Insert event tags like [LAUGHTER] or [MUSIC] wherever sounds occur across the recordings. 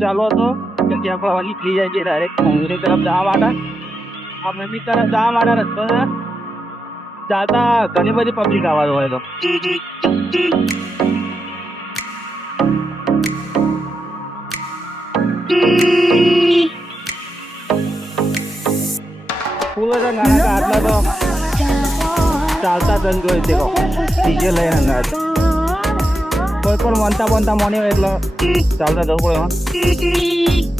Traffic ચાલુ હતો કે ત્યાં પણ વાલી ફ્રી જાય છે ડાયરેક્ટ કોંગ્રેસ તરફ જવા માટે આ મમ્મી તરફ જવા માટે રસ્તો છે જાતા ઘણી બધી પબ્લિક આવવા હોય તો ફૂલ હતા નાના આટલા તો ચાલતા ધંધો હોય તે ડીજે લઈને અંદાજ કોઈ પણ મનતા બનતા મોની હોય એટલે ચાલતા જવું પડે હા.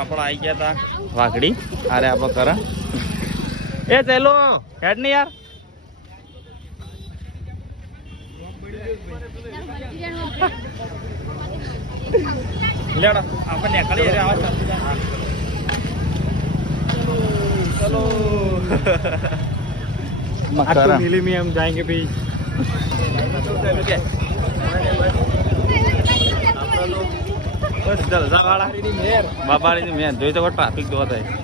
આપણે આવી ગયા હતા વાઘડી અરે આપણે કરા એ ચેલો હેડ ને યાર લેડો આપણે નીકળી રે આવા ચલો મકરા मिली में हम जाएंगे भाई બસ જલસા વાળા બાબાની મેન જોઈ તો ટ્રાફિક જોવા થાય.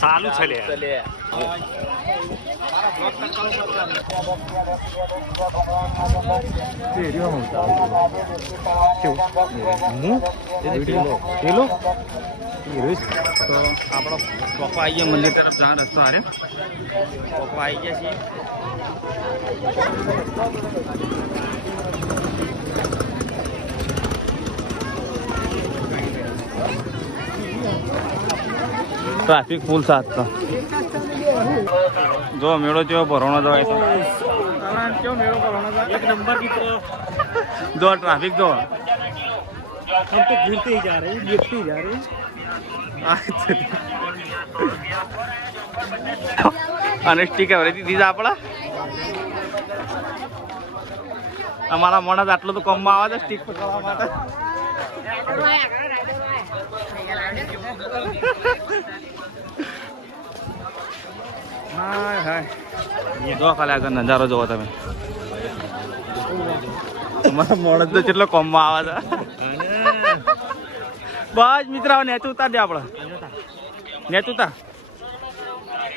સારું છે લે. તો આપણો પપ્પા આવી ગયા મંદિર તરફ જ્યાં રસ્તો હારે પપ્પા આવી ગયા છીએ ટ્રાફિક ફૂલ સાથ તો જો મેળો જેવો ભરવાનો જવાય તો एक नंबर की तरफ જો ટ્રાફિક જો हम तो गिरते ही जा रहे हैं गिरते ही जा रहे हैं અને સ્ટીક હવે દીધા આપણા અમારા મોણા આટલું તો કમમાં આવે છે સ્ટીક પકડવા માટે હાય હાય. જો ખાલી આગળ નજારો જોવો તમે. તમારા મોણસ તો કેટલો કોમમાં આવે છે. બસ મિત્ર હવે નેચું ઉતાર દે આપણે નેચું ઉતાર.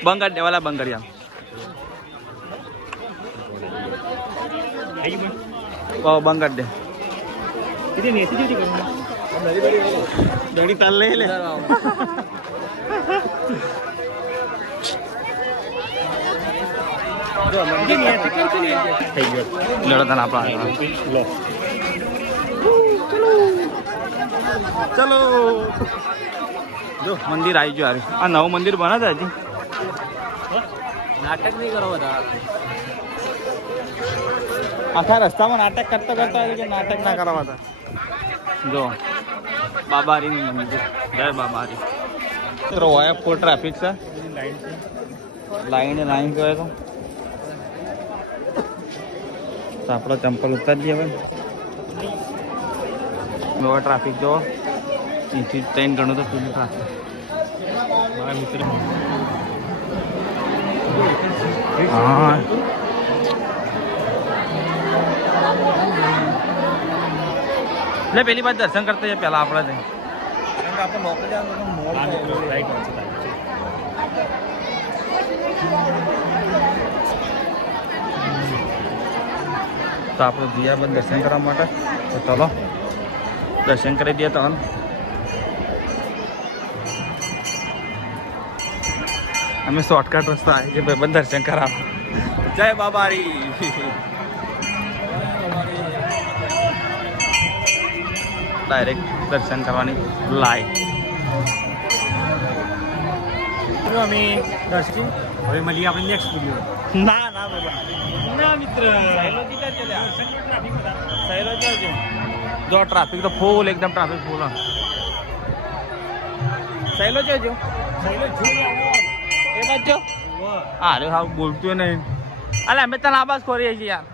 બંગાળ દેવાલા બંગાળી આમ. બંગાળ દે. નેચી દડી તાલ લઈ લે. થઈ ગયો. લડો તને આપણા લો ચલો. જો મંદિર આવી ગયું આ નવું મંદિર બને છે હજી. નાટક નહીં કરો આખા રસ્તામાં નાટક કરતા કરતા નાટક ના કરવા હતા જો. બાબારી બાબારીનું મંદિર. જય બાબારી. મિત્રો હોય ફૂલ ટ્રાફિક છે. લાઈન લાઈન કહે તો. આપણે ચંપલ ઉતારી દઈએ હવે હવે ટ્રાફિક જોવો. અહીંથી ત્રણ ગણો તો પૂરું ટ્રાફિક હા. એટલે પેલી વાર દર્શન કરતા જઈએ પહેલાં આપણે તો આપણે આપણું દિયાબંધ દર્શન કરવા માટે. તો ચાલો દર્શન કરી દઈએ તો અમે શોર્ટકટ રસ્તા આવી છે ભાઈ દર્શન કરાવ જય બાબારી. ડાયરેક્ટ દર્શન કરવાની લાઈવ અમે દર્શી હવે મળીએ આપણે નેક્સ્ટ વીડિયો ના ના બાબા. ના મિત્ર. સહેલોજી ક્યાં ચાલ્યા સહેલોજી જો ટ્રાફિક તો ફૂલ એકદમ ટ્રાફિક ફૂલ સહેલો સહેલોજી સહેલો એ બાજુ અરે હા બોલતું નહીં. અલે અમે તને આબાસ કરીએ છીએ યાર.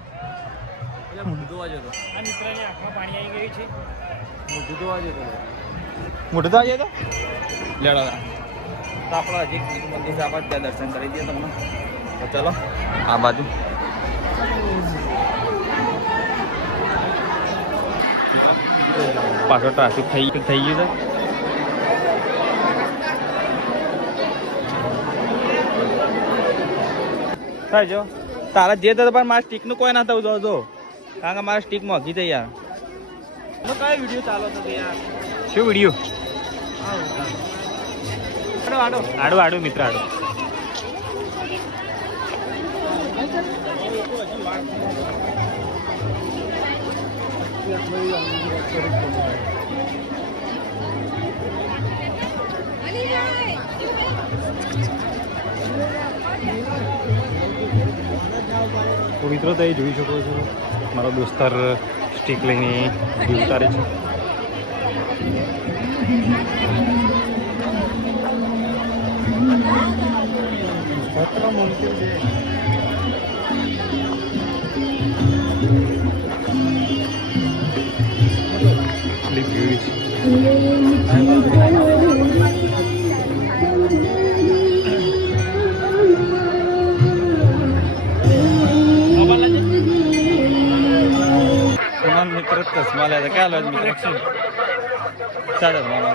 ધોવા જતો. આ મિત્રની આંખમાં પાણી આવી ગયું છે. મોઢું તો આજે તો. લેડો તો આપણે હજી મંદિર છે આપણે ત્યાં દર્શન કરી દઈએ તમને. ચલો, આ બાજુ. પાછો ટ્રાફિક થઈ થઈ ગયું છે. થાય જો, તારા જે તો પણ મારા સ્ટીકનું કોઈ ના થવું, જો કારણ કે મારા સ્ટીક મોંઘી થઈ યાર. કયો વીડિયો ચાલો તો યાર. શું વીડિયો આડો આડો. આડો આડો મિત્ર આડો. તો મિત્રો તમે જોઈ શકો છો. મારો દોસ્તાર સ્ટીક લઈને ઉતારે છે. એટલી ભીડ મિત્ર ચશ્મા લે ક્યાં લો મિત્ર ચાલો મામા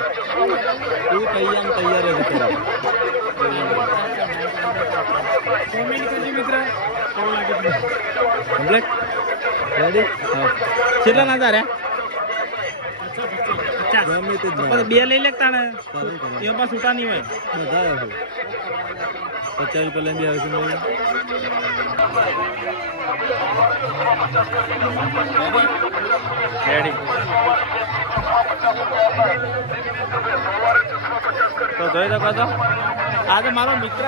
તું તૈયાર તૈયાર જ કરો કમ્પ્લીટ રેડી હા બે લઈ લેતા ને એમાં પાછું છૂટા નહીં હોય પચાસ રૂપિયા લઈને આવે છે રેડી તો જોઈ શકો છો. આજે મારો મિત્ર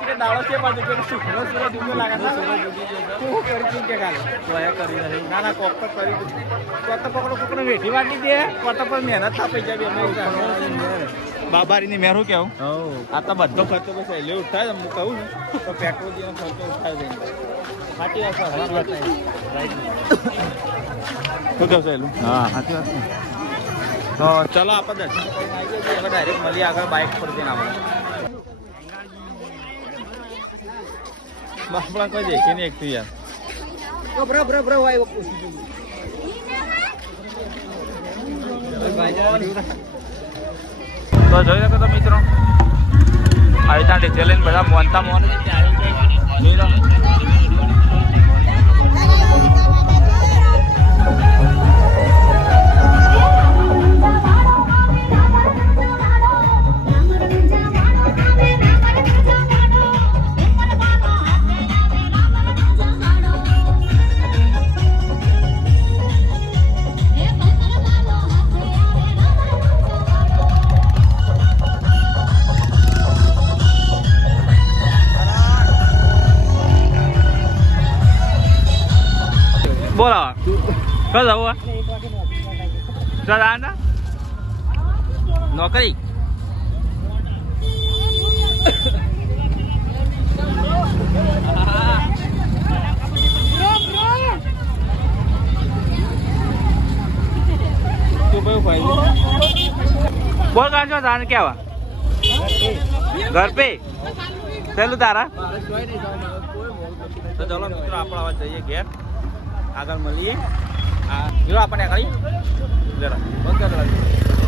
કે દાડો છે બાજુ કે સુખનો સુરજ ઉગ્યો લાગે છે. સુરજ ઉગી ગયો શું કરી તું કે કાલે તો એ કરી ના ના કોક તો કરી કોક તો પકડો વેઠી વાટી દે. કોક તો પણ મહેનત થાપી જાય બે બાબારીની મેરું કેવું આ તો બધો ખર્ચો પછી એટલે ઉઠાય હું કહું ને તો પેટ્રોલ જેનો ખર્ચો ઉઠાવી દઈએ સાચી વાત છે સાચી વાત [COUGHS] શું કહું સહેલું હા સાચી વાત છે. તો ચલો આપણે દર્શન કરીને આવી જઈએ હવે ડાયરેક્ટ મળીએ આગળ બાઇક પર જઈને આપણે. બાપડા કોઈ દેખી નહીં એકતું યાર. તો જોઈ શકો તો મિત્રો. આવી ત્યાં ડીજે લઈને બધા મોનતા મોન જોઈ લો બોલો. કયો જવું ચાલ આ ના નોકરી? બોલ કાઢજો તાને કેવા ઘર પે ચાલું તારા? તો ચલો મિત્રો, આપણે હવે જઈએ ઘેર. આગળ મળીએ આ જો આપણે આગળ જરા દેવાનું.